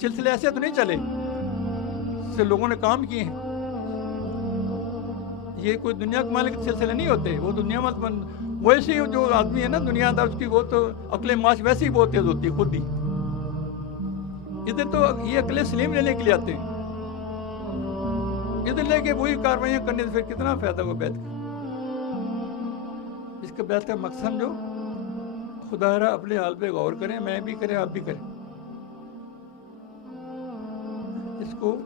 سلسلے ایسے تو نہیں چلے سے لوگوں نے کام کیے ہیں. یہ کوئی دنیا کمانے کے سلسلے نہیں ہوتے. وہ دنیا میں ویسے ہی جو آدمی ہے نا دنیا دار، اس کی وہ تو عقل معاش ویسے ہی بہت تیز ہوتی ہے خود ہی. ادھر تو یہ عقل سلیم لینے کے لیے آتے ہیں، ادھر لے کے وہی کاروائیاں کرنے سے پھر کتنا فائدہ ہوا بیت کا. اس کے بیت کا مقصد سمجھو، خدا را اپنے حال پہ غور کریں، میں بھی کریں، آپ بھی کریں.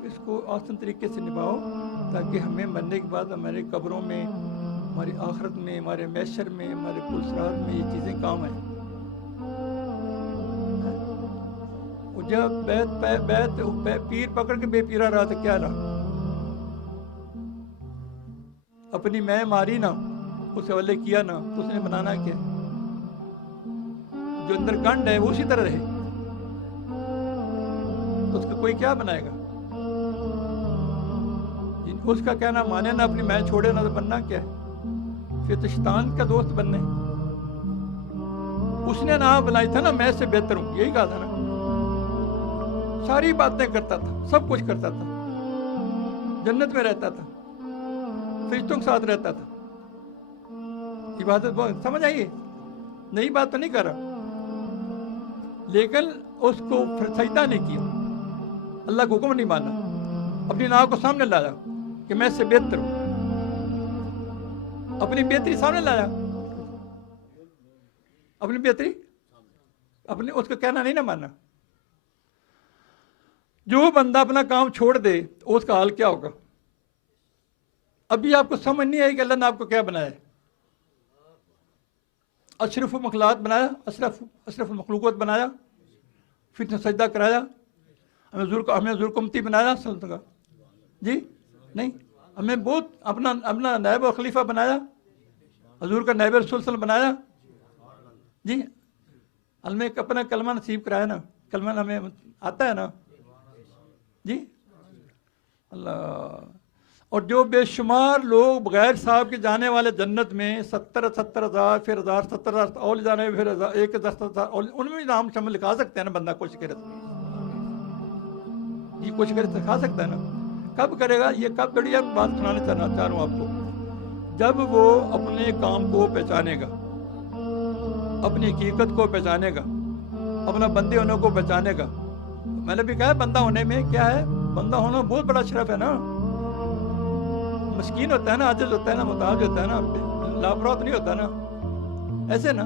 اس کو آسان طریقے سے نبھاؤ تاکہ ہمیں مرنے کے بعد ہمارے قبروں میں، ہماری آخرت میں، ہمارے محشر میں، ہمارے پلسرات میں یہ چیزیں کام آئیں. جب بیت پیر پکڑ کے بے پیرا رہا تو کیا رہا؟ اپنی میں ماری نا، اس حوالے کیا نا، تو اس نے بنانا کیا؟ جو اندر گنڈ ہے وہ اسی طرح رہے، اس کا کوئی کیا بنائے گا؟ اس کا کہنا مانے نا، اپنی میں چھوڑے نا، تو بننا کیا ہے؟ پھر تو شیطان کا دوست بننے. اس نے نہ بنائی تھا نا میں سے بہتر ہوں، یہی کہا تھا نا. ساری باتیں کرتا تھا، سب کچھ کرتا تھا، جنت میں رہتا تھا، فرشتوں کے ساتھ رہتا تھا. عبادت بہت سمجھ آئیے، نئی بات تو نہیں کر رہا، لیکن اس کو سجدہ نہیں کیا، اللہ کو حکم نہیں مانا، اپنی ناک کو سامنے لایا کہ میں اس سے بہتر ہوں، اپنی بہتری سامنے لایا، اپنی بہتری اپنے اس کا کہنا نہیں نہ مانا. جو بندہ اپنا کام چھوڑ دے اس کا حال کیا ہوگا؟ ابھی آپ کو سمجھ نہیں آئی کہ اللہ نے آپ کو کیا بنایا ہے. اشرف المخلوقات بنایا، اشرف المخلوقات بنایا، پھر سجدہ کرایا، ہمیں ذوالقمتی بنایا سلطنت کا، جی نہیں، ہمیں بہت اپنا نائب و خلیفہ بنایا، حضور کا نائب رسول صلی اللہ علیہ وسلم بنایا، جی ہمیں اپنا کلمہ نصیب کرایا نا، کلمہ ہمیں آتا ہے نا، جی اللہ. اور جو بے شمار لوگ بغیر صاحب کے جانے والے جنت میں 70,000 پھر 70,000 اور جانے پھر 1,10,000 ان میں نام شامل لکھا سکتے ہیں نا بندہ کوشش کرے تو، جی کوشش کرے تو لکھا سکتا ہے نا. کب کرے گا یہ؟ کب بڑی بات سنانا چاہ رہا ہوں آپ کو، جب وہ اپنے کام کو پہچانے گا، اپنی حقیقت کو پہچانے گا، اپنا بندے ہونے کو پہچانے گا. میں نے بھی کہا بندہ ہونے میں کیا ہے، بندہ ہونا بہت بڑا شرف ہے نا. مسکین ہوتا ہے نا، عاجز ہوتا ہے نا، محتاج ہوتا ہے نا، لاپرواہ نہیں ہوتا نا، ایسے نا.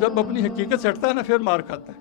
جب اپنی حقیقت سے ہٹتا ہے نا پھر مار کھاتا ہے.